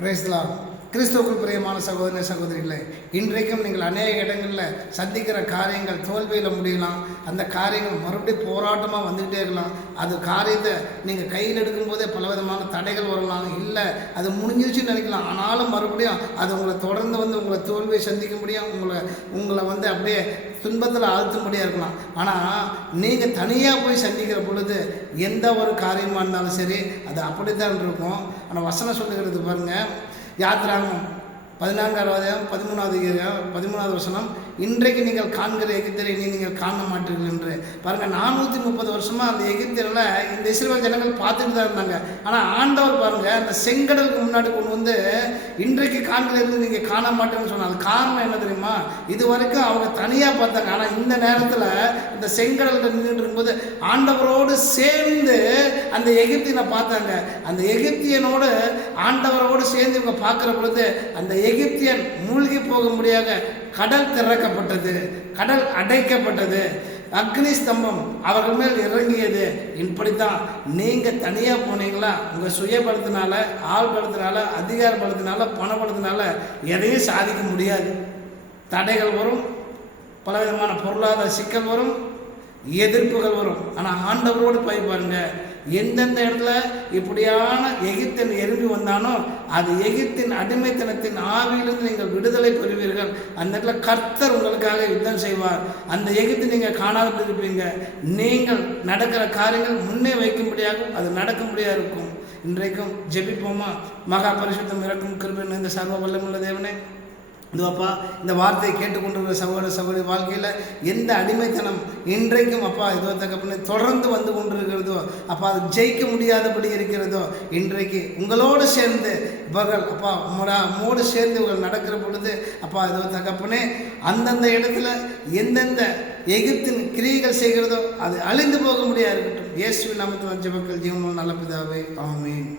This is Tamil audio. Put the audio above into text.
Praise the Lord. கிறிஸ்துவுக்குள் பிரியமான சகோதர சகோதரிகளே, இன்றைக்கும் நீங்கள் அநேக இடங்களில் சந்திக்கிற காரியங்கள் தோல்வியில் முடியலாம். அந்த காரியங்கள் மறுபடியும் போராட்டமாக வந்துக்கிட்டே இருக்கலாம். அது காரியத்தை நீங்கள் கையில் எடுக்கும்போதே பலவிதமான தடைகள் வரலாம். இல்லை அது முடிஞ்சிருச்சுன்னு நினைக்கலாம். ஆனாலும் மறுபடியும் அது உங்களை தொடர்ந்து உங்களை தோல்வியை சந்திக்க முடியும். உங்களை அப்படியே துன்பத்தில் ஆழ்த்தும்படியாக இருக்கலாம். ஆனால் நீங்கள் தனியாக போய் சந்திக்கிற பொழுது எந்த ஒரு காரியமாக இருந்தாலும் சரி அது அப்படித்தான் இருக்கும். ஆனால் வசனம் சொல்லுகிறது பாருங்கள், யாத்திராகமம் 14 வசனம், இன்றைக்கு நீங்கள் காண்கிற எகிப்தியரை நீங்கள் காண மாட்டீர்கள் என்று. பாருங்கள், 430 வருஷமாக அந்த எகிப்தியர்களை இந்த இஸ்ரவேல் ஜனங்கள் பார்த்துட்டு தான் இருந்தாங்க. ஆனால் ஆண்டவர் பாருங்கள் அந்த செங்கடலுக்கு முன்னாடி கொண்டு வந்து இன்றைக்கு காண்கிறது நீங்கள் காண மாட்டேன்னு சொன்னாங்க. அது காரணம் என்ன தெரியுமா? இது வரைக்கும் அவங்க தனியாக பார்த்தாங்க. ஆனால் இந்த நேரத்தில் இந்த செங்கடலில் நின்றுட்டு இருக்கும்போது ஆண்டவரோடு சேர்ந்து அந்த எகிப்தியனை பார்த்தாங்க. அந்த எகிப்தியனோடு ஆண்டவரோடு சேர்ந்து இவங்க பார்க்குற பொழுது அந்த எகிப்தியன் மூழ்கி போக முடியாத கடல் திறக்கப்பட்டது, கடல் அடைக்கப்பட்டது, அக்னி ஸ்தம்பம் அவர்கள் மேல் இறங்கியது. இப்படித்தான் நீங்கள் தனியாக போனீங்களா, உங்கள் சுயபலத்தினால, ஆள் பலத்தினால, அதிகார பலத்தினால, பண பலத்தினால எதையும் சாதிக்க முடியாது. தடைகள் வரும், பலவிதமான பொருளாதார சிக்கல் வரும், எதிர்ப்புகள் வரும். ஆனால் ஆண்டவரோடு போய் பாருங்க, எந்தெந்த இடத்துல இப்படியான எகிப்தின் எறும்பி வந்தானோ அது எகிப்தின் அடிமைத்தனத்தின் ஆவியிலிருந்து நீங்கள் விடுதலை பெறுவீர்கள். அந்த இடத்துல கர்த்தர் உங்களுக்காக யுத்தம் செய்வார். அந்த எகிப்து நீங்கள் காணாமல் இருப்பீங்க. நீங்கள் நடக்கிற காரியங்கள் முன்னே வைக்கும்படியாகவும் அது நடக்க முடியாது இருக்கும். இன்றைக்கும் ஜெபிப்போமா? மகா பரிசுத்தம் இறக்கும் கிருபை இந்த சர்வ வல்லமுள்ள தேவனே, இதுவாப்பா இந்த வார்த்தையை கேட்டுக்கொண்டிருக்கிற சகோதர சகோதரி வாழ்க்கையில் எந்த அடிமைத்தனம் இன்றைக்கும் அப்பா இதோ தகப்பனே தொடர்ந்து வந்து கொண்டிருக்கிறதோ, அப்பா அது ஜெயிக்க முடியாதபடி இருக்கிறதோ, இன்றைக்கு உங்களோடு சேர்ந்து இவர்கள் அப்பா உம்மோடு சேர்ந்து இவர்கள் நடக்கிற பொழுது அப்பா இதோ தகப்பனே அந்தந்த இடத்துல எந்தெந்த எகிப்தின் கிரியைகள் செய்கிறதோ அது அழிந்து போக முடியாது இருக்கட்டும். இயேசுவின் நாமத்தில் ஜெபங்கள் ஜீவனும் நல்ல பிதாவே, ஆமென்.